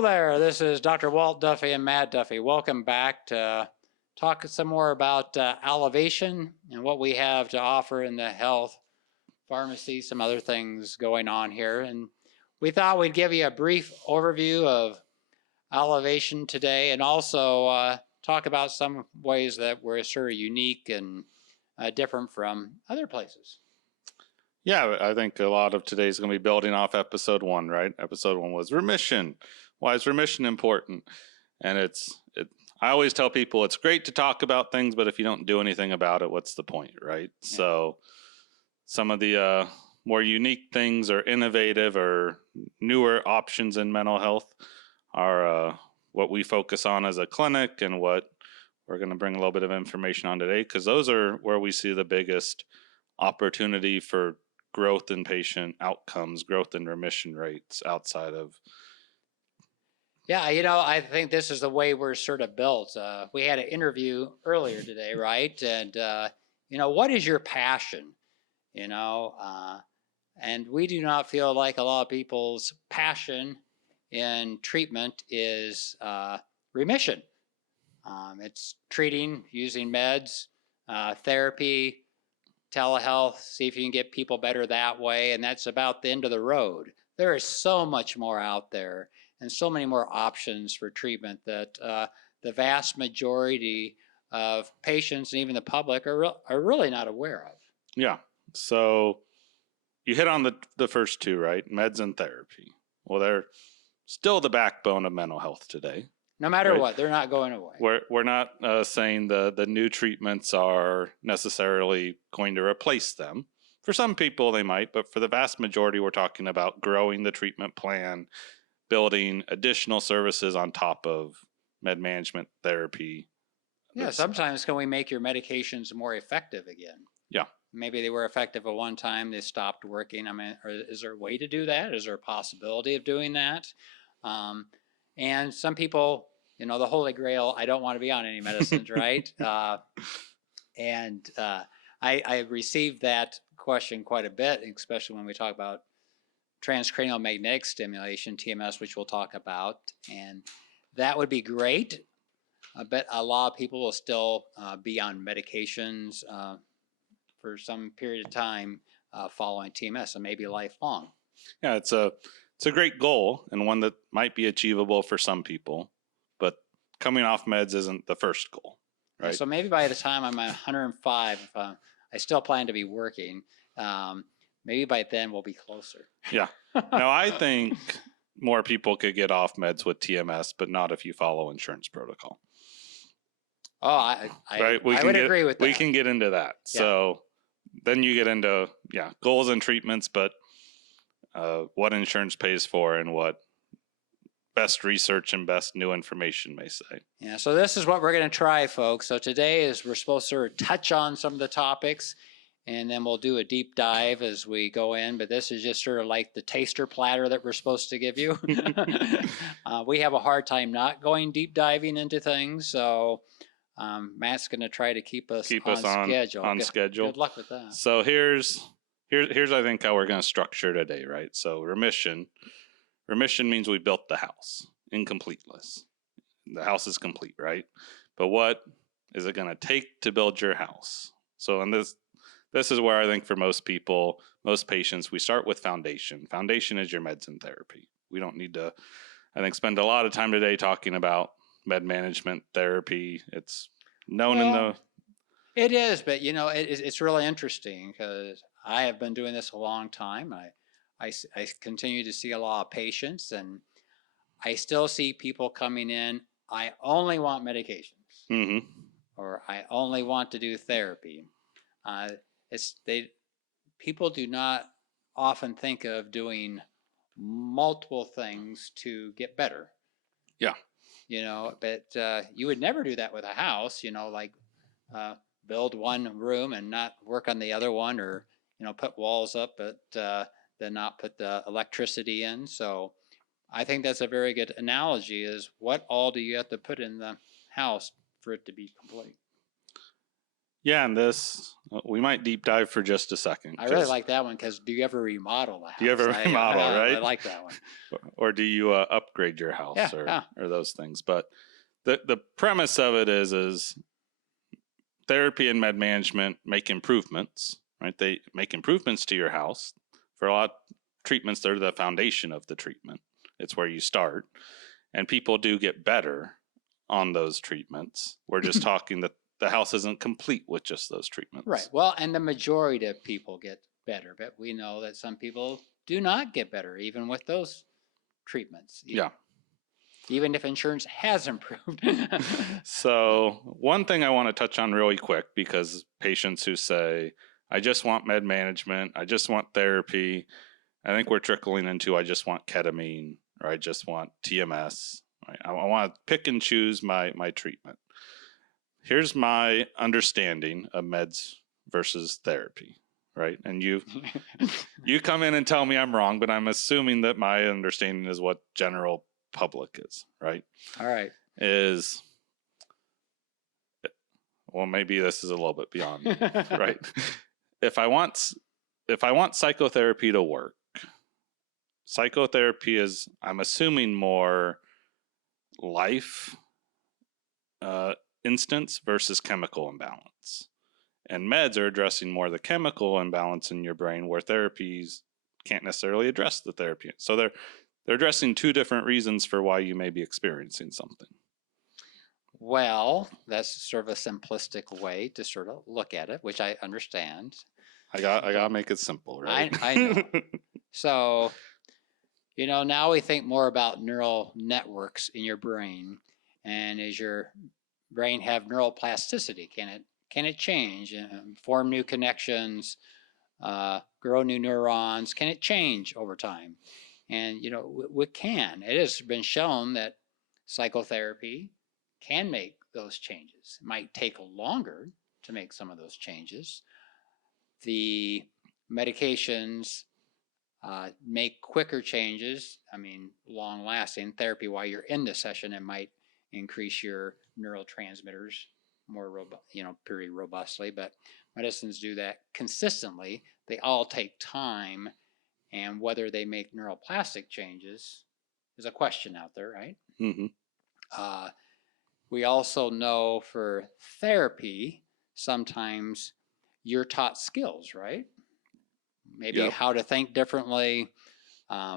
Hello there, this is Dr. Walt Duffy and Matt Duffy. Welcome back to talk some more about Alivation and what we have to offer in the health pharmacy, some other things going on here. And we thought we'd give you a brief overview of Alivation today and also talk about some ways that we're sort of unique and different from other places. Yeah, I think a lot of today is going to be building off episode 1, right? Episode 1 was remission. Why is remission important? And I always tell people it's great to talk about things, but if you don't do anything about it, what's the point, right? Yeah. So some of the more unique things or innovative or newer options in mental health are what we focus on as a clinic and what we're going to bring a little bit of information on today, because those are where we see the biggest opportunity for growth in patient outcomes, growth in remission rates outside of. Yeah, I think this is the way we're sort of built. We had an interview earlier today, right? And, what is your passion? And we do not feel like a lot of people's passion in treatment is remission. It's treating, using meds, therapy, telehealth, see if you can get people better that way, and that's about the end of the road. There is so much more out there and so many more options for treatment that the vast majority of patients and even the public are really not aware of. Yeah, so you hit on the first two, right? Meds and therapy. Well, they're still the backbone of mental health today. No matter what, they're not going away. We're not saying the new treatments are necessarily going to replace them. For some people, they might, but for the vast majority, we're talking about growing the treatment plan, building additional services on top of med management therapy. Yeah, sometimes can we make your medications more effective again? Yeah. Maybe they were effective at one time, they stopped working. I mean, is there a way to do that? Is there a possibility of doing that? And some people, the Holy Grail, I don't want to be on any medicines, right? I received that question quite a bit, especially when we talk about Transcranial Magnetic Stimulation, TMS, which we'll talk about. And that would be great. I bet a lot of people will still be on medications for some period of time following TMS, and maybe lifelong. Yeah, it's a great goal and one that might be achievable for some people, but coming off meds isn't the first goal, right? Yeah, so maybe by the time I'm at 105, I still plan to be working. Maybe by then we'll be closer. Yeah. No, I think more people could get off meds with TMS, but not if you follow insurance protocol. Oh, I would agree with that. We can get into that. Yeah. So then you get into, goals and treatments, but what insurance pays for and what best research and best new information may say. Yeah, so this is what we're going to try, folks. So today is we're supposed to sort of touch on some of the topics, and then we'll do a deep dive as we go in. But this is just sort of like the taster platter that we're supposed to give you. We have a hard time not going deep diving into things, so Matt's going to try to keep us on schedule. Good luck with that. So here's I think how we're going to structure today, right? So remission means we built the house, incompleteness. The house is complete, right? But what is it going to take to build your house? So in this is where I think for most people, most patients, we start with foundation. Foundation is your meds and therapy. We don't need to, I think, spend a lot of time today talking about med management therapy. It's known in the... It is, but it's really interesting because I have been doing this a long time. I continue to see a lot of patients, and I still see people coming in, I only want medications, or I only want to do therapy. People do not often think of doing multiple things to get better. Yeah. But you would never do that with a house, like build one room and not work on the other one, or, put walls up, but then not put the electricity in. So I think that's a very good analogy, is what all do you have to put in the house for it to be complete? Yeah, and this we might deep dive for just a second. I really like that one because do you ever remodel the house? Do you ever remodel, right? I like that one. Or do you upgrade your house or those things? But the premise of it is therapy and med management make improvements, right? They make improvements to your house. For a lot of treatments, they're the foundation of the treatment. It's where you start. And people do get better on those treatments. We're just talking that the house isn't complete with just those treatments. Right. Well, and the majority of people get better, but we know that some people do not get better even with those treatments. Even if insurance has improved. So one thing I want to touch on really quick, because patients who say, I just want med management, I just want therapy, I think we're trickling into, I just want ketamine, or I just want TMS. Right? I want to pick and choose my treatment. Here's my understanding of meds versus therapy, right? And you come in and tell me I'm wrong, but I'm assuming that my understanding is what general public is, right? All right. Well, maybe this is a little bit beyond, right? If I want psychotherapy to work, psychotherapy is, I'm assuming, more life instance versus chemical imbalance. And meds are addressing more the chemical imbalance in your brain, where therapies can't necessarily address the therapy. So they're addressing two different reasons for why you may be experiencing something. Well, that's sort of a simplistic way to sort of look at it, which I understand. I gotta make it simple, right? I know. So, now we think more about neural networks in your brain, and does your brain have neuroplasticity? Can it change and form new connections, grow new neurons? Can it change over time? And we can. It has been shown that psychotherapy can make those changes. It might take longer to make some of those changes. The medications make quicker changes. I mean, long lasting therapy while you're in the session, it might increase your neurotransmitters more pretty robustly, but medicines do that consistently. They all take time, and whether they make neuroplastic changes is a question out there, right? Mm-hmm. We also know for therapy, sometimes you're taught skills, right? Maybe how to think differently,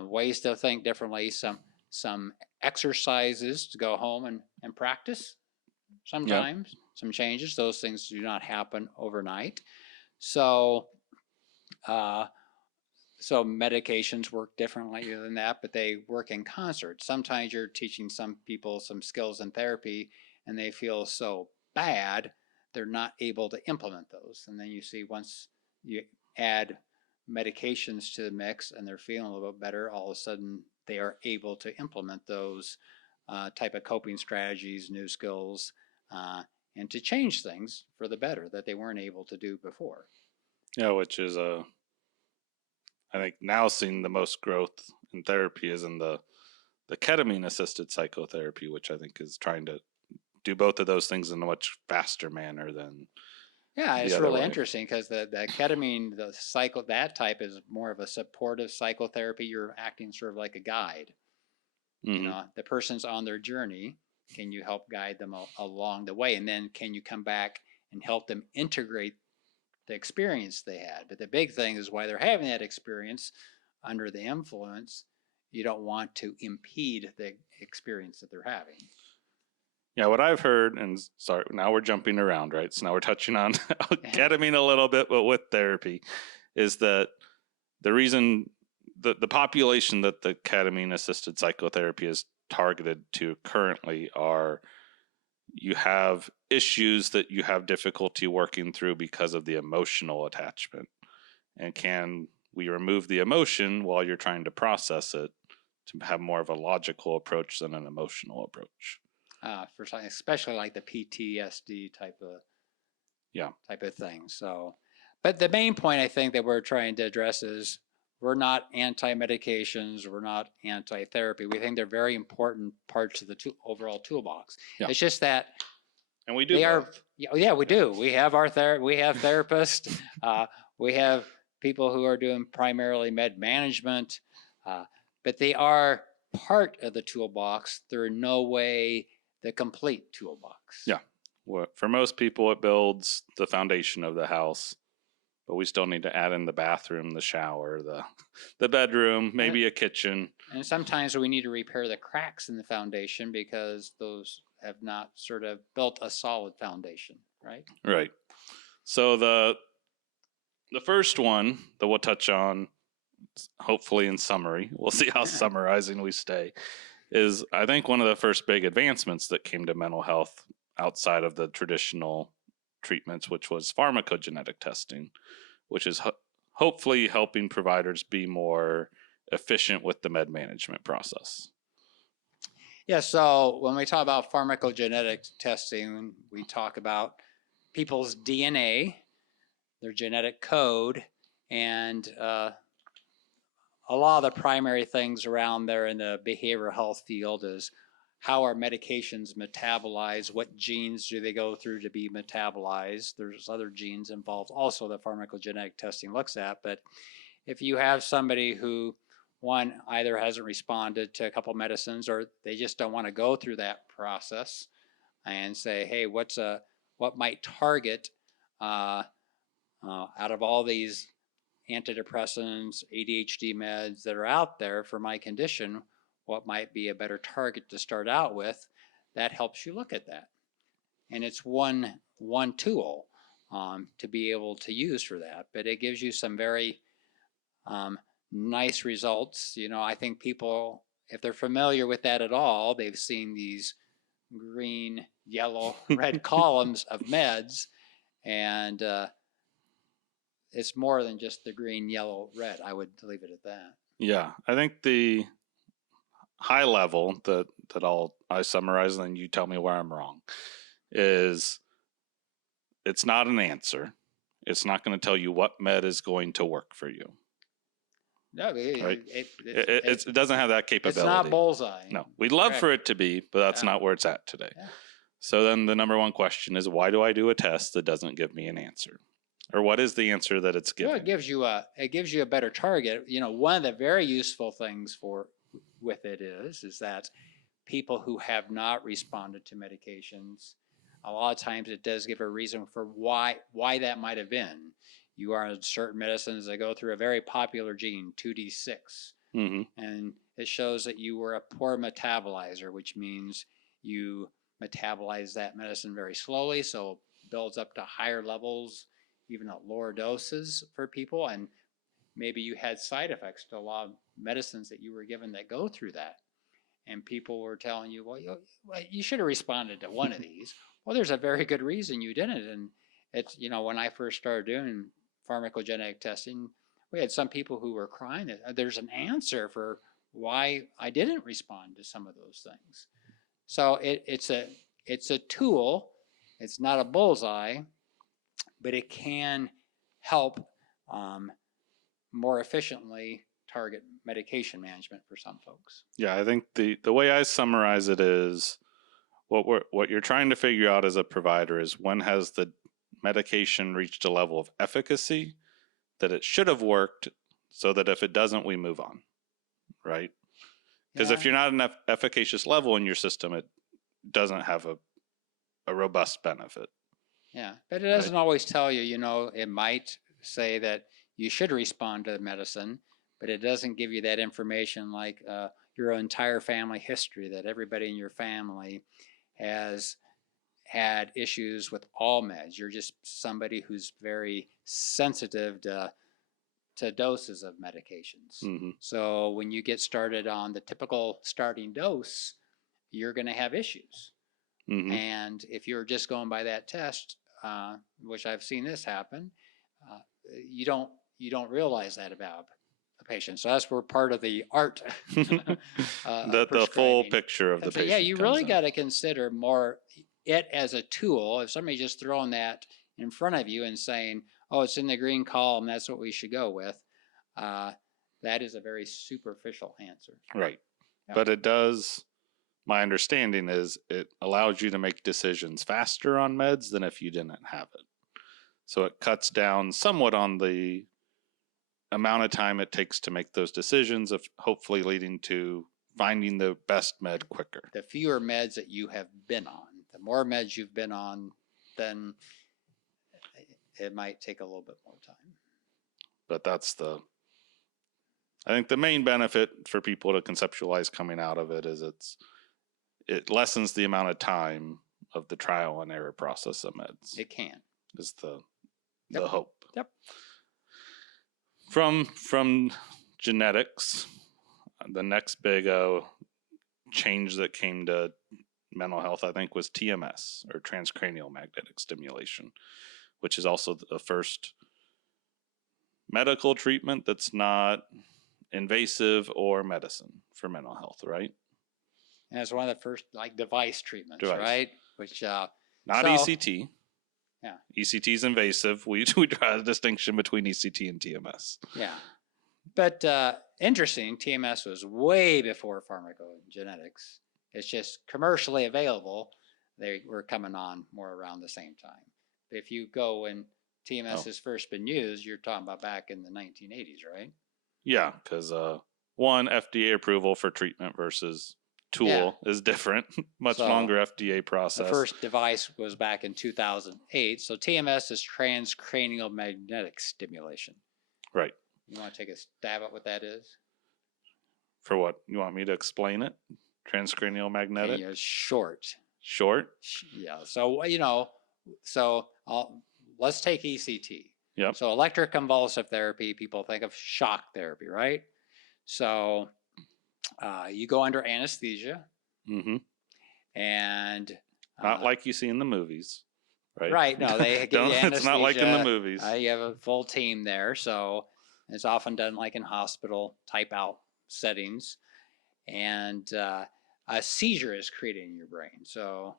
ways to think differently, some exercises to go home and practice sometimes, some changes. Those things do not happen overnight. So medications work differently than that, but they work in concert. Sometimes you're teaching some people some skills in therapy and they feel so bad, they're not able to implement those. And then you see once you add medications to the mix and they're feeling a little bit better, all of a sudden they are able to implement those type of coping strategies, new skills, and to change things for the better that they weren't able to do before. Yeah, which is I think now seeing the most growth in therapy is in the ketamine assisted psychotherapy, which I think is trying to do both of those things in a much faster manner than. Yeah, it's really interesting because the ketamine, that type is more of a supportive psychotherapy. You're acting sort of like a guide. Mm-hmm. The person's on their journey. Can you help guide them along the way? And then can you come back and help them integrate the experience they had? But the big thing is why they're having that experience under the influence. You don't want to impede the experience that they're having. Yeah, what I've heard, and sorry, now we're jumping around, right? So now we're touching on ketamine a little bit, but with therapy, is that the reason the population that the ketamine assisted psychotherapy is targeted to currently are, you have issues that you have difficulty working through because of the emotional attachment. And can we remove the emotion while you're trying to process it to have more of a logical approach than an emotional approach? For something, especially like the PTSD type of thing. So, but the main point I think that we're trying to address is we're not anti-medications, we're not anti-therapy. We think they're very important parts of the overall toolbox. Yeah. It's just that And we do. They are, both. yeah, we do. We have we have therapists. We have people who are doing primarily med management, but they are part of the toolbox. They're in no way the complete toolbox. Yeah. Well, for most people, it builds the foundation of the house, but we still need to add in the bathroom, the shower, the bedroom, maybe a kitchen. And sometimes we need to repair the cracks in the foundation because those have not sort of built a solid foundation, right? Right. So the first one that we'll touch on, hopefully in summary, we'll see how summarizing we stay, is I think one of the first big advancements that came to mental health outside of the traditional treatments, which was pharmacogenetic testing, which is hopefully helping providers be more efficient with the med management process. Yeah, so when we talk about pharmacogenetic testing, we talk about people's DNA, their genetic code, and a lot of the primary things around there in the behavioral health field is how are medications metabolized, what genes do they go through to be metabolized. There's other genes involved also that pharmacogenetic testing looks at, but if you have somebody who, one, either hasn't responded to a couple medicines or they just don't want to go through that process and say, hey, what might target out of all these antidepressants, ADHD meds that are out there for my condition, what might be a better target to start out with, that helps you look at that. And it's one tool to be able to use for that, but it gives you some very nice results. You know, I think people, if they're familiar with that at all, they've seen these green, yellow, red columns of meds, and it's more than just the green, yellow, red. I would leave it at that. Yeah, I think the high level that I summarize, and then you tell me where I'm wrong, is it's not an answer. It's not going to tell you what med is going to work for you. No, right? It doesn't have that capability. It's not bullseye. No, we'd love Correct. for it to be, but that's not where it's at today. Yeah. So then the number one question is, why do I do a test that doesn't give me an answer? Or what is the answer that it's giving? Well, it gives you a better target. You know, one of the very useful things with it is that people who have not responded to medications, a lot of times it does give a reason for why that might have been. You are on certain medicines that go through a very popular gene, 2D6, and it shows that you were a poor metabolizer, which means you metabolize that medicine very slowly, so it builds up to higher levels, even at lower doses for people, and maybe you had side effects to a lot of medicines that you were given that go through that. And people were telling you, well, you should have responded to one of these. Well, there's a very good reason you didn't. And it's, you know, when I first started doing pharmacogenetic testing, we had some people who were crying that there's an answer for why I didn't respond to some of those things. So it's a tool. It's not a bullseye, but it can help more efficiently target medication management for some folks. Yeah, I think the way I summarize it is what you're trying to figure out as a provider is, when has the medication reached a level of efficacy that it should have worked, so that if it doesn't, we move on, right? Because if you're not an efficacious level in your system, it doesn't have a robust benefit. Yeah, but it doesn't always tell you, you know, it might say that you should respond to medicine, but it doesn't give you that information like your entire family history, that everybody in your family has had issues with all meds. You're just somebody who's very sensitive to doses of medications. So when you get started on the typical starting dose, you're going to have issues. And if you're just going by that test, which I've seen this happen, you don't realize that about a patient. So that's where part of the art, the full picture of the patient. Yeah, you really got to consider more it as a tool. If somebody's just throwing that in front of you and saying, "Oh, it's in the green column, that's what we should go with," that is a very superficial answer. Right, but it does my understanding is it allows you to make decisions faster on meds than if you didn't have it. So it cuts down somewhat on the amount of time it takes to make those decisions, of hopefully leading to finding the best med quicker. The fewer meds that you have been on, the more meds you've been on, then it might take a little bit more time. But that's I think the main benefit for people to conceptualize coming out of it is it lessens the amount of time of the trial and error process of meds. It can. Is the hope. Yep. From genetics, the next big change that came to mental health, I think, was TMS, or Transcranial Magnetic Stimulation, which is also the first medical treatment that's not invasive or medicine for mental health, right? And it's one of the first device treatments, right? Which not ECT. Yeah. ECT is invasive. We draw a distinction between ECT and TMS. Yeah. But interesting, TMS was way before pharmacogenetics. It's just commercially available. They were coming on more around the same time. If you go when TMS has first been used, you're talking about back in the 1980s, right? Yeah, because one, FDA approval for treatment versus tool is different. Much longer FDA process. The first device was back in 2008. So TMS is Transcranial Magnetic Stimulation. Right. You want to take a stab at what that is? For what? You want me to explain it? Transcranial magnetic? Okay, short. Short? Yeah. So, let's take ECT. Yep. So electroconvulsive therapy, people think of shock therapy, right? So you go under anesthesia. Mm-hmm. And not like you see in the movies, right? Right. No, they give you anesthesia. It's not like in the movies. You have a full team there. So it's often done like in hospital type out settings. And a seizure is created in your brain. So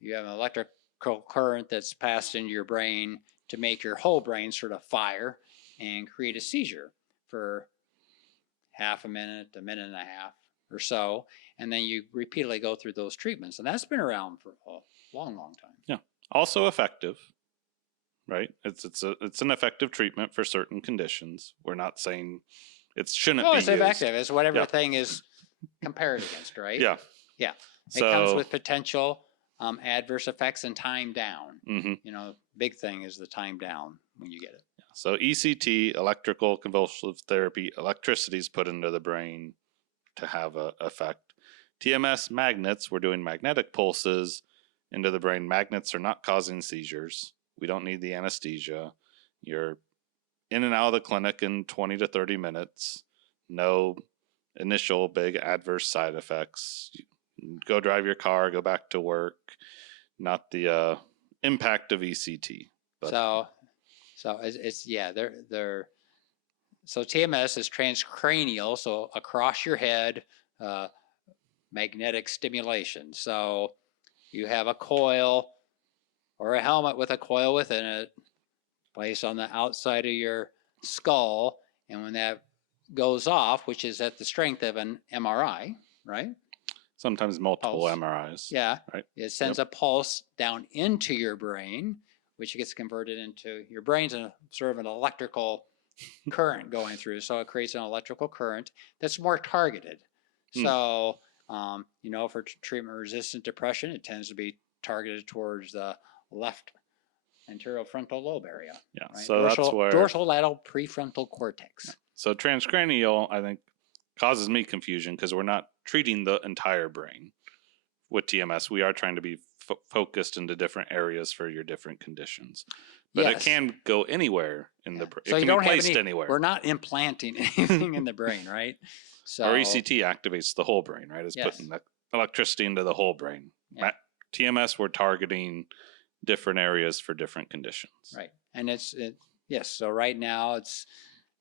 you have an electrical current that's passed into your brain to make your whole brain sort of fire and create a seizure for half a minute and a half or so. And then you repeatedly go through those treatments. And that's been around for a long, long time. Yeah. Also effective, right? It's an effective treatment for certain conditions. We're not saying it shouldn't be it's used. Effective. It's whatever thing is compared against, right? Yeah. Yeah. It comes with potential adverse effects and time down. Mm-hmm. Big thing is the time down when you get it. Yeah. So ECT, electrical convulsive therapy, electricity is put into the brain to have an effect. TMS magnets, we're doing magnetic pulses into the brain. Magnets are not causing seizures. We don't need the anesthesia. You're in and out of the clinic in 20 to 30 minutes. No initial big adverse side effects. Go drive your car, go back to work. Not the impact of ECT. But. So they're so TMS is transcranial, so across your head, magnetic stimulation. So you have a coil or a helmet with a coil within it placed on the outside of your skull, and when that goes off, which is at the strength of an MRI, right? Sometimes multiple pulse. MRIs. Yeah. Right. It sends a pulse down into your brain, which gets converted into your brain's a sort of an electrical current going through. So it creates an electrical current that's more targeted. So, for treatment-resistant depression, it tends to be targeted towards the left anterior frontal lobe area. Yeah. Right? So that's where dorsolateral prefrontal cortex. Yeah. So transcranial, I think, causes me confusion because we're not treating the entire brain with TMS. We are trying to be focused into different areas for your different conditions. But it can go anywhere in the brain. So it you can don't be placed have anywhere. We're not implanting anything in the brain, right? So our ECT activates the whole brain, right? It's putting the electricity into the whole brain. Yeah. TMS, we're targeting different areas for different conditions. Right. And so right now it's,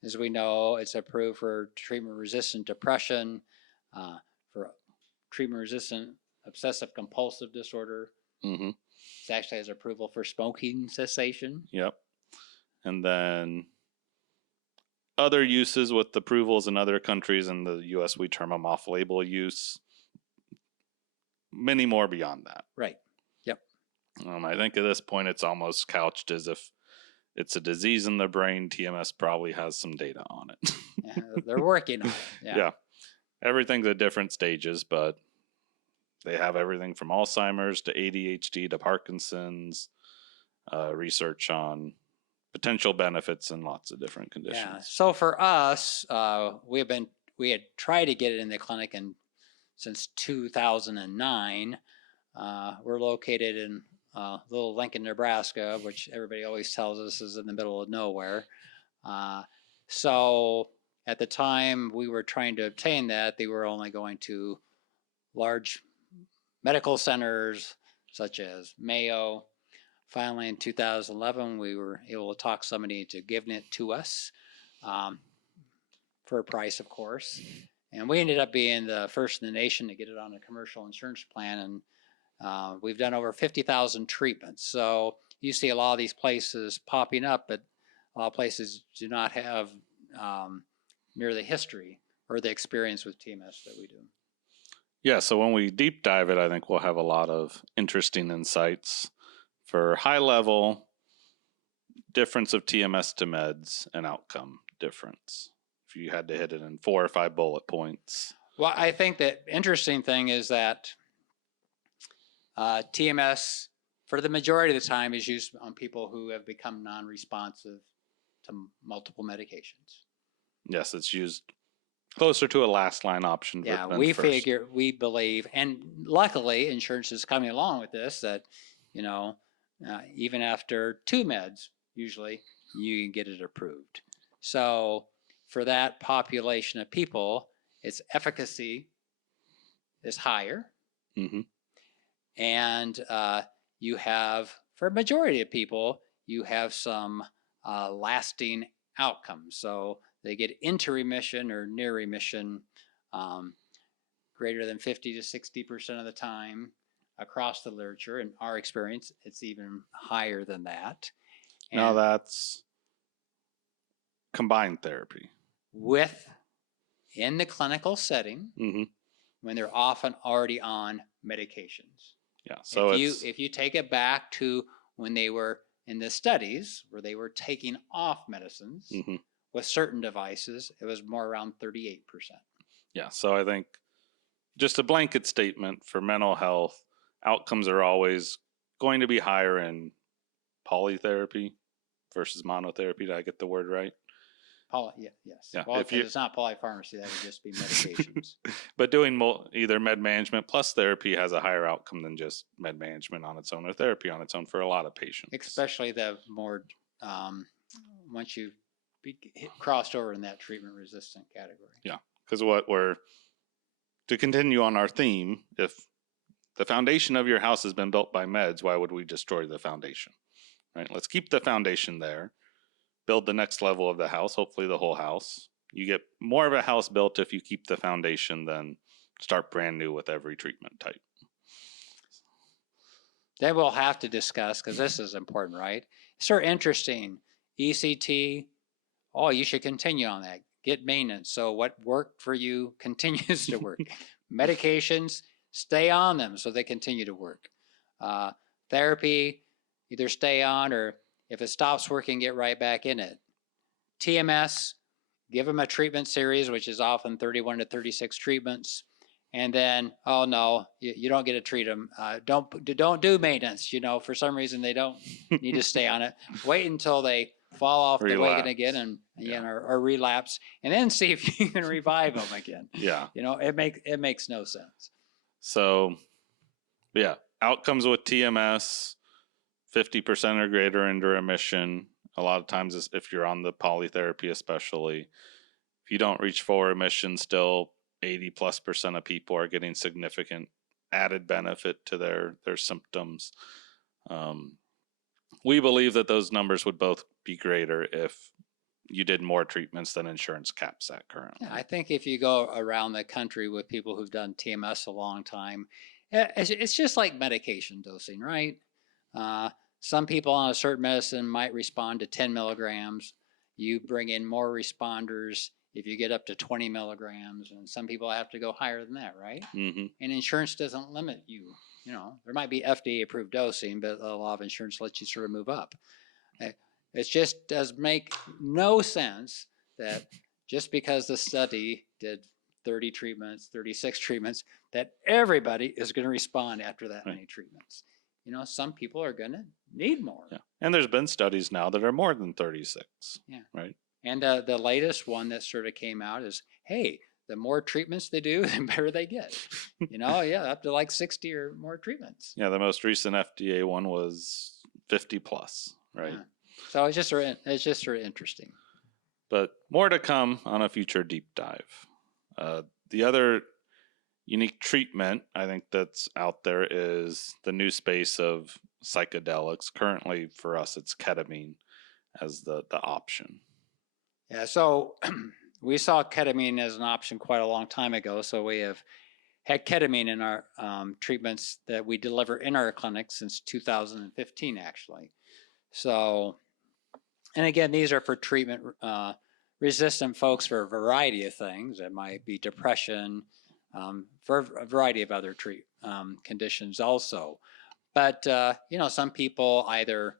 as we know, it's approved for treatment-resistant depression, for treatment-resistant obsessive compulsive disorder. Mm-hmm. It actually has approval for smoking cessation. Yep. And then other uses with approvals in other countries. In the U.S., we term them off-label use. many more beyond that. Right. Yep. I think at this point it's almost couched as if it's a disease in the brain. TMS probably has some data on it. Yeah, they're working on it. Yeah. Yeah. Everything's at different stages, but they have everything from Alzheimer's to ADHD to Parkinson's, research on potential benefits in lots of different conditions. Yeah. So for us, we had tried to get it in the clinic since 2009. We're located in little Lincoln, Nebraska, which everybody always tells us is in the middle of nowhere. So at the time we were trying to obtain that, they were only going to large medical centers such as Mayo. Finally, in 2011, we were able to talk somebody into giving it to us for a price, of course. And we ended up being the first in the nation to get it on a commercial insurance plan. And we've done over 50,000 treatments. So you see a lot of these places popping up, but a lot of places do not have near the history or the experience with TMS that we do. Yeah, so when we deep dive it, I think we'll have a lot of interesting insights for high level difference of TMS to meds and outcome difference. If you had to hit it in 4 or 5 bullet points. Well, I think the interesting thing is that TMS, for the majority of the time, is used on people who have become non-responsive to multiple medications. Yes, it's used closer to a last line option. Yeah, than we first. we believe, and luckily insurance is coming along with this, that, even after 2 meds, usually you can get it approved. So for that population of people, its efficacy is higher. Mm-hmm. And you have, for a majority of people, you have some lasting outcomes. So they get into remission or near remission greater than 50 to 60% of the time across the literature. In our experience, it's even higher than that. And now that's combined therapy. In the clinical setting, mm-hmm. when they're often already on medications. Yeah. So if you take it back to when they were in the studies where they were taking off medicines mm-hmm. with certain devices, it was more around 38%. Yeah. So I think just a blanket statement for mental health, outcomes are always going to be higher in polytherapy versus monotherapy. Did I get the word right? Yes. Yeah. Well, if it's not polypharmacy, that would just be medications. But doing either med management plus therapy has a higher outcome than just med management on its own or therapy on its own for a lot of patients. Especially the more, once you've crossed over in that treatment resistant category. Yeah. Because to continue on our theme, if the foundation of your house has been built by meds, why would we destroy the foundation? Right? Let's keep the foundation there. Build the next level of the house, hopefully the whole house. You get more of a house built if you keep the foundation than start brand new with every treatment type. Then we'll have to discuss, because this is important, right? It's sort of interesting. ECT, you should continue on that. Get maintenance. So what worked for you continues to work. Medications, stay on them so they continue to work. Therapy, either stay on, or if it stops working, get right back in it. TMS, give them a treatment series, which is often 31 to 36 treatments. And then, oh no, you don't get to treat them. Don't do maintenance. For some reason they don't need to stay on it. Wait until they fall off the wagon again and or relapse, and then see if you can revive them again. Yeah. It makes no sense. So, yeah, outcomes with TMS, 50% or greater into remission. A lot of times, if you're on the polytherapy, especially, if you don't reach full remission, still 80+% of people are getting significant added benefit to their symptoms. We believe that those numbers would both be greater if you did more treatments than insurance caps at currently. Yeah, I think if you go around the country with people who've done TMS a long time, it's just like medication dosing, right? Some people on a certain medicine might respond to 10 milligrams. You bring in more responders if you get up to 20 milligrams, and some people have to go higher than that, right? Mm-hmm. And insurance doesn't limit you. There might be FDA approved dosing, but a lot of insurance lets you sort of move up. It just does make no sense that just because the study did 30 treatments, 36 treatments, that everybody is going to respond after that many treatments. Some people are going to need more. Yeah. And there's been studies now that are more than 36. Yeah. Right. And the latest one that sort of came out is, hey, the more treatments they do, the better they get. Up to like 60 or more treatments. Yeah, the most recent FDA one was 50 plus, right? Yeah. So it's just sort of interesting. But more to come on a future deep dive. The other unique treatment I think that's out there is the new space of psychedelics. Currently, for us, it's ketamine as the option. Yeah, so we saw ketamine as an option quite a long time ago. So we have had ketamine in our treatments that we deliver in our clinic since 2015, actually. So, and again, these are for treatment resistant folks for a variety of things. It might be depression, for a variety of other conditions also. But, some people either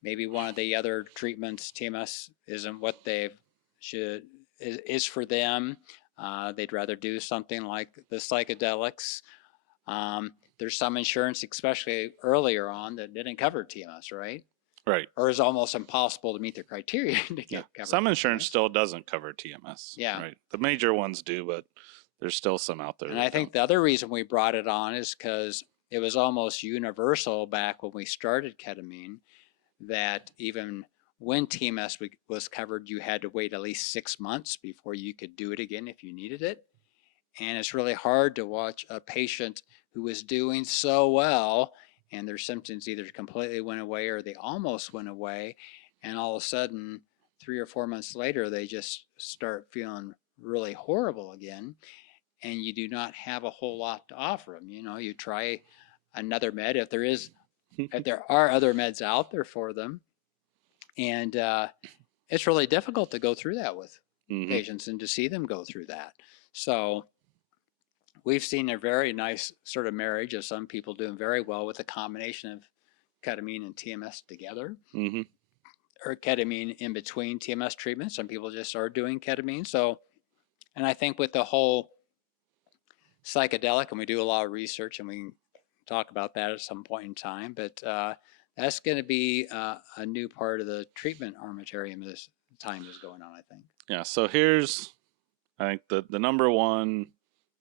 maybe one of the other treatments, TMS, isn't what they is for them. They'd rather do something like the psychedelics. There's some insurance, especially earlier on, that didn't cover TMS, right? Right. Or is almost impossible to meet the criteria to get covered. Some insurance still doesn't cover TMS. Yeah. Right. The major ones do, but there's still some out there. And I think the other reason we brought it on is because it was almost universal back when we started ketamine that even when TMS was covered, you had to wait at least 6 months before you could do it again if you needed it. And it's really hard to watch a patient who was doing so well and their symptoms either completely went away or they almost went away. And all of a sudden, 3 or 4 months later, they just start feeling really horrible again. And you do not have a whole lot to offer them. You try another med if there are other meds out there for them. And it's really difficult to go through that with patients and to see them go through that. So we've seen a very nice sort of marriage of some people doing very well with a combination of ketamine and TMS together, or ketamine in between TMS treatments. Some people just are doing ketamine. So, and I think with the whole psychedelic, and we do a lot of research, and we can talk about that at some point in time, but that's going to be a new part of the treatment armamentarium as time is going on, I think. Yeah, so here's, I think, the number one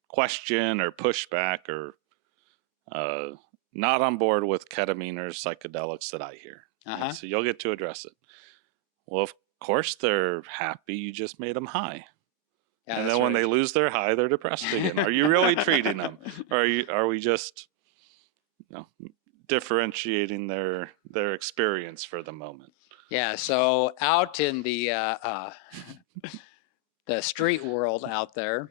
question or pushback or not on board with ketamine or psychedelics that I hear. Right? So you'll get to address it. Well, of course they're happy. You just made them high. Yeah, and then when they lose their high, they're depressed again. Are you really treating them? Or are we just differentiating their experience for the moment? Yeah, so out in the street world out there,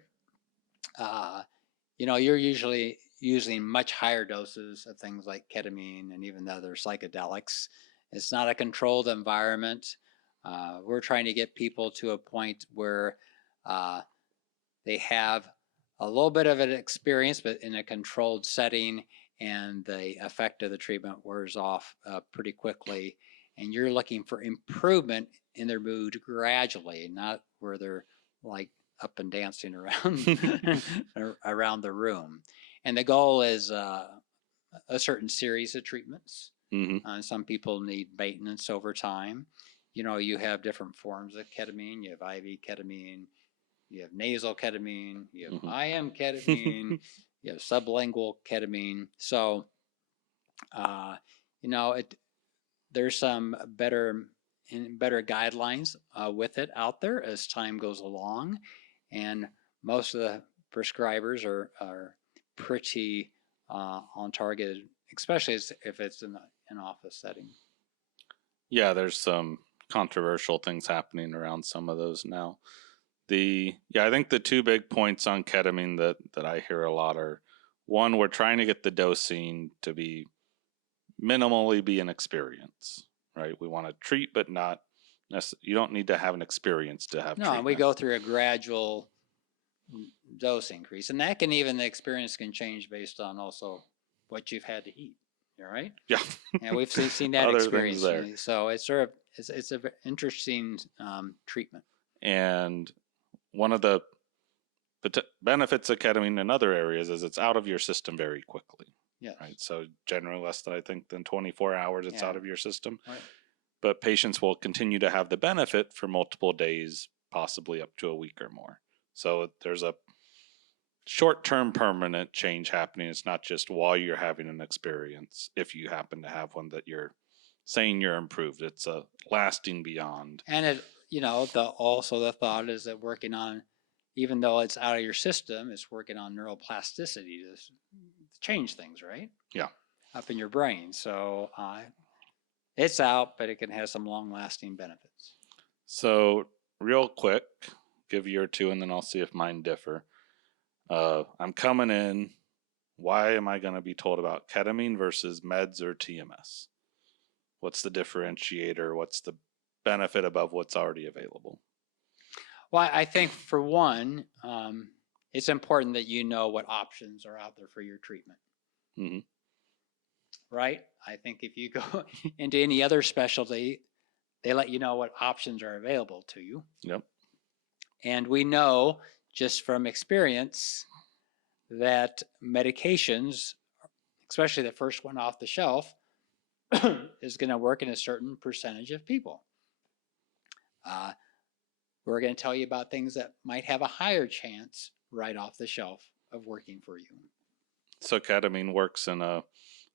you're usually using much higher doses of things like ketamine and even the other psychedelics. It's not a controlled environment. We're trying to get people to a point where they have a little bit of an experience, but in a controlled setting, and the effect of the treatment wears off pretty quickly. And you're looking for improvement in their mood gradually, not where they're like up and dancing around around the room. And the goal is a certain series of treatments. Some people need maintenance over time. You have different forms of ketamine. You have IV ketamine, you have nasal ketamine, you have IM ketamine, you have sublingual ketamine. So, there's some better guidelines with it out there as time goes along, and most of the prescribers are pretty on target, especially if it's in an office setting. Yeah, there's some controversial things happening around some of those now. I think the two big points on ketamine that I hear a lot are, one, we're trying to get the dosing to be minimally be an experience, right? We want to treat but not you don't need to have an experience to have No, treatment. and we go through a gradual dose increase, and that can even, the experience can change based on also what you've had to eat. All right. Yeah. And we've seen that Other experience things there. So it's sort of, it's an interesting treatment. And one of the benefits of ketamine in other areas is it's out of your system very quickly. Yes. Right. So generally less than, I think, than 24 hours it's Yeah. out of your system. Right. But patients will continue to have the benefit for multiple days, possibly up to a week or more. So there's a short-term permanent change happening. It's not just while you're having an experience, if you happen to have one, that you're saying you're improved. It's a lasting beyond. And it, also the thought is that working on, even though it's out of your system, it's working on neuroplasticity to change things, right? Yeah. Up in your brain. So it's out, but it can have some long-lasting benefits. So real quick, give a year or two, and then I'll see if mine differ. I'm coming in. Why am I going to be told about ketamine versus meds or TMS? What's the differentiator? What's the benefit above what's already available? Well, I think for one, it's important that you know what options are out there for your treatment. Mm-hmm. Right? I think if you go into any other specialty, they let you know what options are available to you. Yep. And we know just from experience that medications, especially the first one off the shelf, is going to work in a certain percentage of people. We're going to tell you about things that might have a higher chance right off the shelf of working for you. So ketamine works in a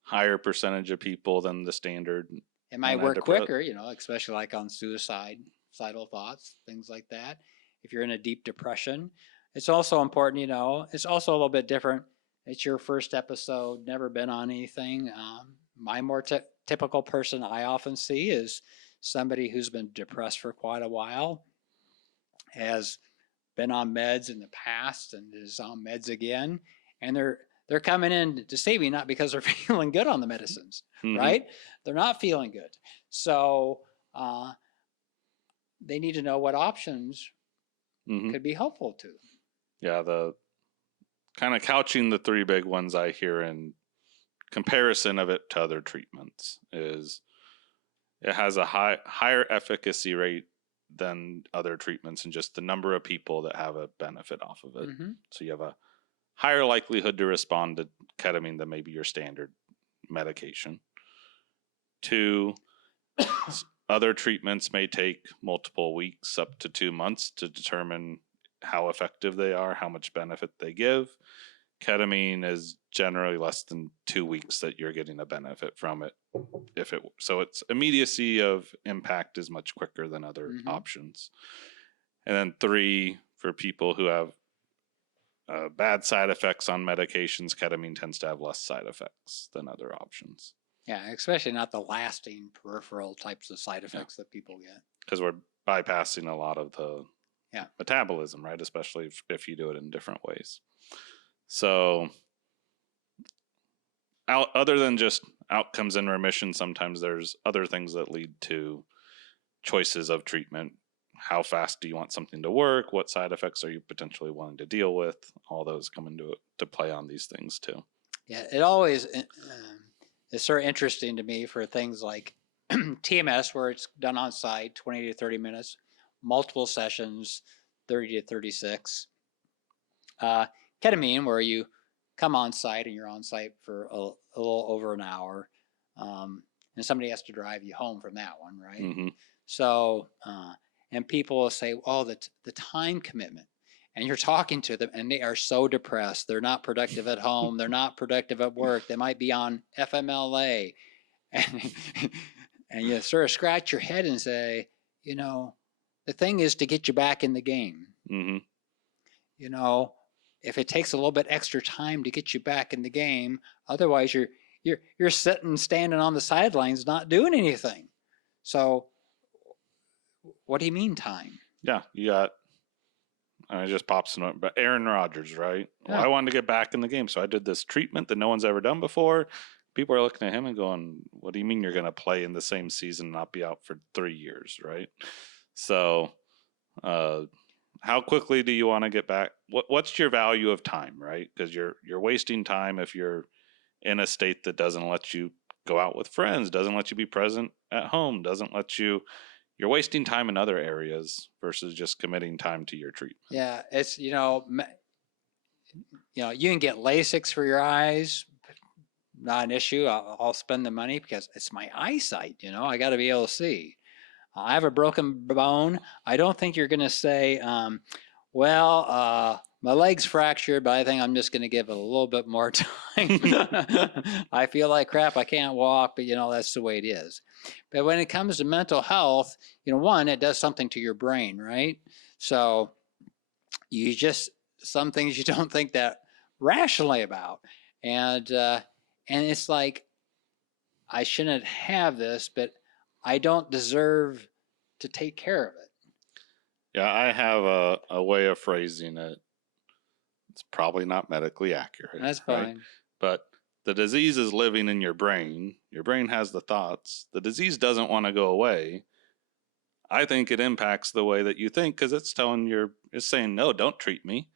higher percentage of people than the standard. It might work quicker, especially like on suicidal thoughts, things like that. If you're in a deep depression, it's also important, it's also a little bit different. It's your first episode, never been on anything. My more typical person I often see is somebody who's been depressed for quite a while, has been on meds in the past and is on meds again, and they're coming in to see me not because they're feeling good on the medicines, mm-hmm. right? They're not feeling good. So they need to know what options mm-hmm. could be helpful to them. Yeah, the kind of couching the three big ones I hear in comparison of it to other treatments is it has a higher efficacy rate than other treatments and just the number of people that have a benefit off of it. Mm-hmm. So you have a higher likelihood to respond to ketamine than maybe your standard medication. 2, other treatments may take multiple weeks up to 2 months to determine how effective they are, how much benefit they give. Ketamine is generally less than 2 weeks that you're getting a benefit from it. So its immediacy of impact is much quicker than other mm-hmm. options. And then 3, for people who have bad side effects on medications, ketamine tends to have less side effects than other options. Yeah, especially not the lasting peripheral types of side effects that people get. Because we're bypassing a lot of the metabolism, right? Especially if you do it in different ways. So other than just outcomes and remission, sometimes there's other things that lead to choices of treatment. How fast do you want something to work? What side effects are you potentially wanting to deal with? All those come into to play on these things too. Yeah, it always is sort of interesting to me for things like TMS, where it's done on site, 20 to 30 minutes, multiple sessions, 30 to 36. Ketamine, where you come on site and you're on site for a little over an hour, and somebody has to drive you home from that one, right? Mm-hmm. So, and people will say, "Oh, the time commitment," and you're talking to them, and they are so depressed. They're not productive at home. They're not productive at work. They might be on FMLA, and you sort of scratch your head and say, the thing is to get you back in the game. Mm-hmm. If it takes a little bit extra time to get you back in the game, otherwise you're sitting, standing on the sidelines, not doing anything. So what do you mean time? Yeah, you got, it just pops in, but Aaron Rodgers, right? Yeah. Well, I wanted to get back in the game, so I did this treatment that no one's ever done before. people are looking at him and going, what do you mean you're going to play in the same season and not be out for 3 years, right? So how quickly do you want to get back? What's your value of time, right? Because you're wasting time if you're in a state that doesn't let you go out with friends, doesn't let you be present at home, doesn't let you, you're wasting time in other areas versus just committing time to your treatment. Yeah, it's, you know, you can get LASIX for your eyes, not an issue. I'll spend the money because it's my eyesight, you know, I got to be able to see. I have a broken bone. I don't think you're going to say, my leg's fractured, but I think I'm just going to give it a little bit more time. I feel like crap. I can't walk, but you know, that's the way it is. But when it comes to mental health, you know, one, it does something to your brain, right? So you just, some things you don't think that rationally about. And it's like, I shouldn't have this, but I don't deserve to take care of it. Yeah, I have a way of phrasing it. It's probably not medically accurate. That's fine. Right? But the disease is living in your brain. Your brain has the thoughts. The disease doesn't want to go away. I think it impacts the way that you think because it's it's saying, no, don't treat me.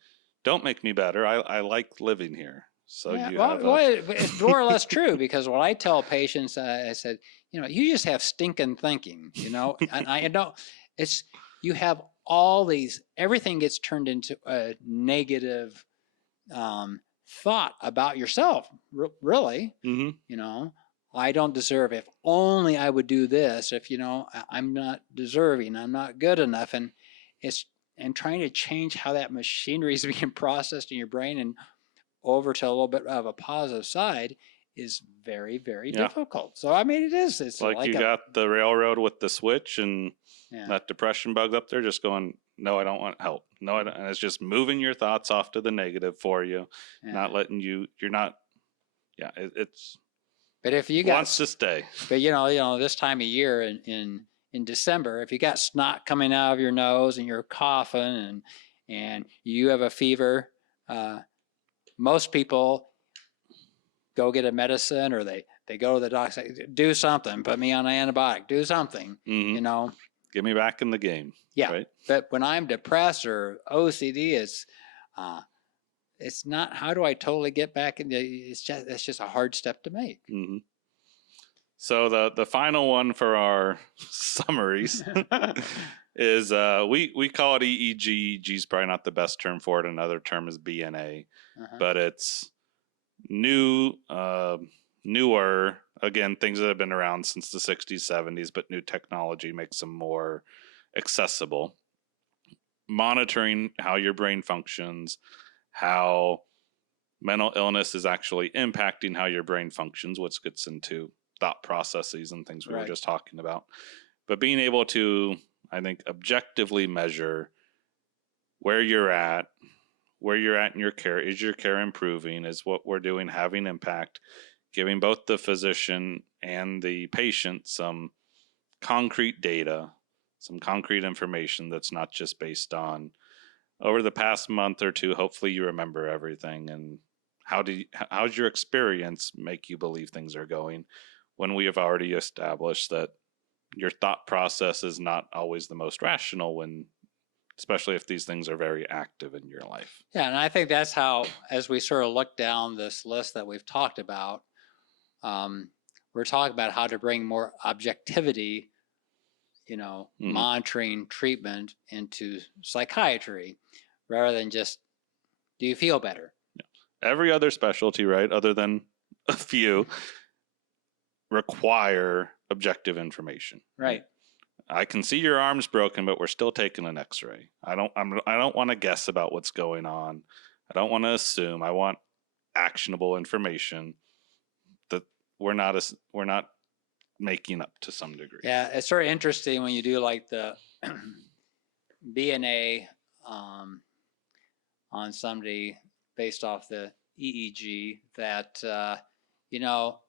Don't make me better. I like living here. So yeah, you well, it's more or less true because what I tell patients, I said, you know, you just have stinking thinking, you know, and I know it's, you have all these, everything gets turned into a negative thought about yourself, really. Mm-hmm. You know, I don't deserve, if only I would do this, if, you know, I'm not deserving, I'm not good enough. And it's, and trying to change how that machinery is being processed in your brain and over to a little bit of a positive side is very, very difficult. So, I mean, it's like you got the railroad with the switch and that depression bug up there just going, no, I don't want help. No, and it's just moving your thoughts off to the negative for you, not letting you're not, it's, but if you wants to stay. But you know, this time of year in December, if you got snot coming out of your nose and you're coughing and you have a fever, most people go get a medicine or they go to the doctor, say, do something, put me on an antibiotic, do something, you know. Get me back in the game. Yeah. Right? But when I'm depressed or OCD, it's not, how do I totally get back into, it's just a hard step to make. Mm-hmm. So the final one for our summaries is we call it EEG. EEG is probably not the best term for it. Another term is BNA, but it's newer. Again, things that have been around since the 60s, 70s, but new technology makes them more accessible. Monitoring how your brain functions, how mental illness is actually impacting how your brain functions, which gets into thought processes and things we were just talking about. But being able to, I think, objectively measure where you're at in your care. Is your care improving? Is what we're doing having impact? Giving both the physician and the patient some concrete data, some concrete information that's not just based on over the past month or two. Hopefully you remember everything. And how's your experience make you believe things are going when we have already established that your thought process is not always the most rational, when especially if these things are very active in your life. Yeah, and I think that's how, as we sort of look down this list that we've talked about, we're talking about how to bring more objectivity, you know, monitoring treatment into psychiatry rather than just, do you feel better? Yeah. Every other specialty, right, other than a few, require objective information. Right. I can see your arm's broken, but we're still taking an X-ray. I don't want to guess about what's going on. I don't want to assume. I want actionable information that we're not making up to some degree. Yeah, it's sort of interesting when you do like the BNA on somebody based off the EEG that you know.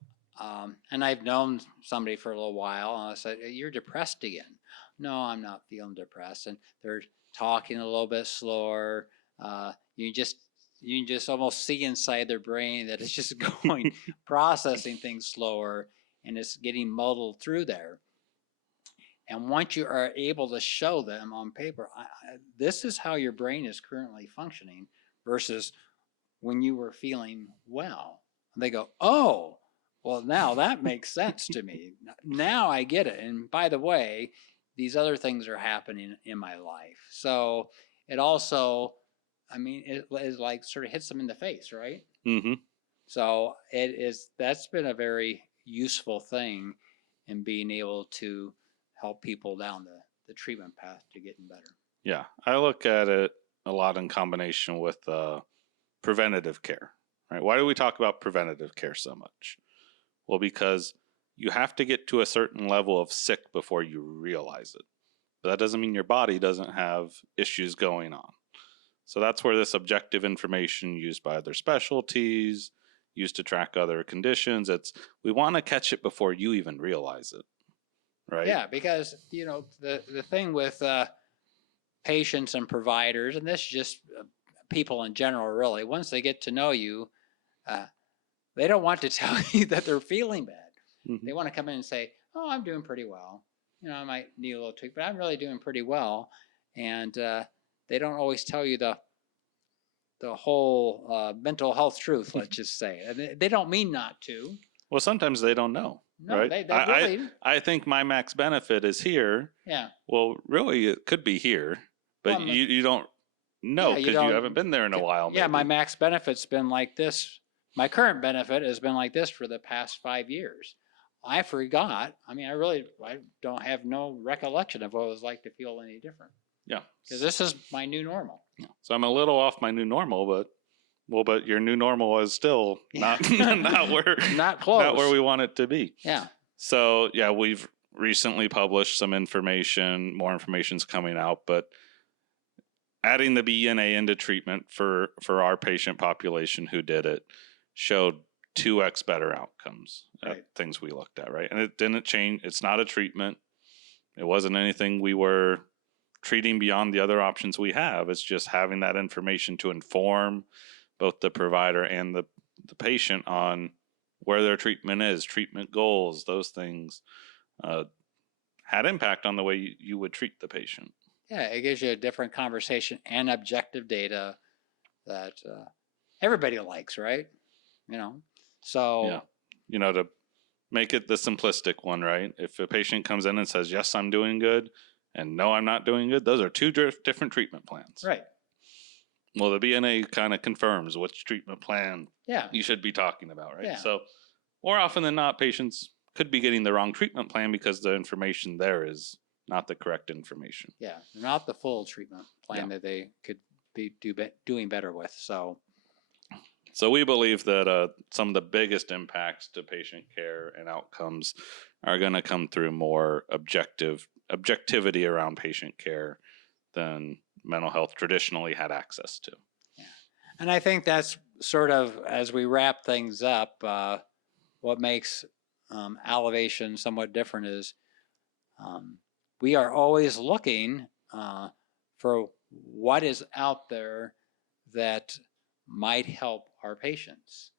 And I've known somebody for a little while, and I said, "You're depressed again." No, I'm not feeling depressed. And they're talking a little bit slower. You just you can just almost see inside their brain that it's just going, processing things slower, and it's getting muddled through there. And once you are able to show them on paper, this is how your brain is currently functioning versus when you were feeling well. And they go, oh, well, now that makes sense to me. Now I get it. And by the way, these other things are happening in my life. So it also, I mean, it is like sort of hits them in the face, right? Mm-hmm. So that's been a very useful thing in being able to help people down the treatment path to getting better. Yeah, I look at it a lot in combination with preventative care, right? Why do we talk about preventative care so much? Well, because you have to get to a certain level of sick before you realize it. But that doesn't mean your body doesn't have issues going on. So that's where this objective information used by other specialties, used to track other conditions, we want to catch it before you even realize it, right? Yeah, because, the thing with patients and providers, and this is just people in general, really, once they get to know you, they don't want to tell you that they're feeling bad. Mm-hmm. They want to come in and say, oh, I'm doing pretty well. I might need a little tweak, but I'm really doing pretty well. And they don't always tell you the whole mental health truth, let's just say. And they don't mean not to. Well, sometimes they don't know. No, right? they really. I think my max benefit is here. Yeah. Well, really, it could be here, but Well, you don't know because you haven't been there in a while. Yeah, maybe. my max benefit's been like this. My current benefit has been like this for the past 5 years. I forgot. I mean, I don't have no recollection of what it was like to feel any different. Yeah. Because this is my new normal. Yeah. So I'm a little off my new normal, but your new normal is still not not where not close. Not where we want it to be. Yeah. So yeah, we've recently published some information. More information's coming out, but adding the BNA into treatment for our patient population who did it showed 2x better outcomes at things we looked at, right? And it didn't change. It's not a treatment. It wasn't anything we were treating beyond the other options we have. It's just having that information to inform both the provider and the patient on where their treatment is, treatment goals, those things had impact on the way you would treat the patient. Yeah, it gives you a different conversation and objective data that everybody likes, right? So yeah, to make it the simplistic one, right? If a patient comes in and says, yes, I'm doing good, and no, I'm not doing good, those are two different treatment plans. Right. Well, the BNA kind of confirms which treatment plan you should be talking about, right? Yeah. So more often than not, patients could be getting the wrong treatment plan because the information there is not the correct information. Yeah, not the full treatment plan that they could be doing better with. So we believe that some of the biggest impacts to patient care and outcomes are going to come through more objectivity around patient care than mental health traditionally had access to. Yeah. And I think that's sort of, as we wrap things up, what makes Alivation somewhat different is we are always looking for what is out there that might help our patients.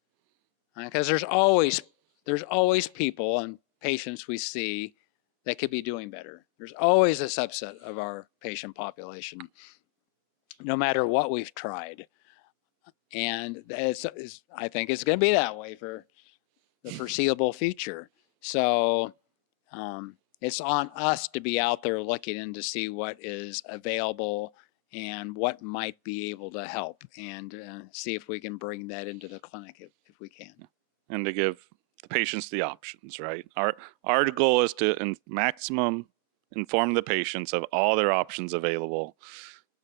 Because there's always people and patients we see that could be doing better. There's always a subset of our patient population, no matter what we've tried. And I think it's going to be that way for the foreseeable future. So it's on us to be out there looking in to see what is available and what might be able to help, and see if we can bring that into the clinic if we can. And to give the patients the options, right? Our goal is to maximum inform the patients of all their options available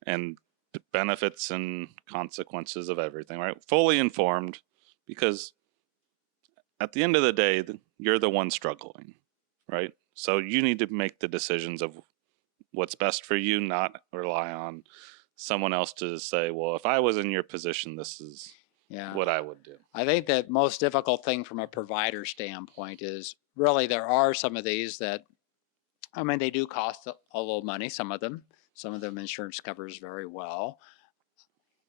and the benefits and consequences of everything, right? Fully informed, because at the end of the day, you're the one struggling, right? So you need to make the decisions of what's best for you, not rely on someone else to say, well, if I was in your position, this is what I would do. I think that most difficult thing from a provider standpoint is really there are some of these that, I mean, they do cost a little money, some of them insurance covers very well.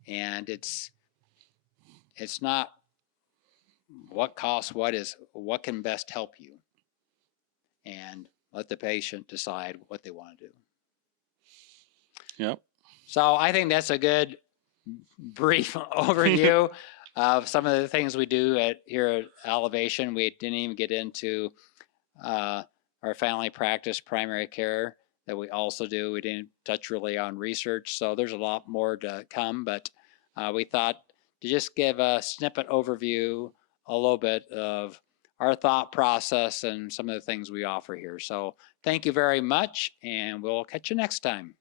And it's it's not what costs what can best help you, and let the patient decide what they want to do. Yep. So I think that's a good brief overview of some of the things we do here at Alivation. We didn't even get into our family practice primary care that we also do. We didn't touch really on research, so there's a lot more to come, but we thought to just give a snippet overview, a little bit of our thought process and some of the things we offer here. So thank you very much, and we'll catch you next time.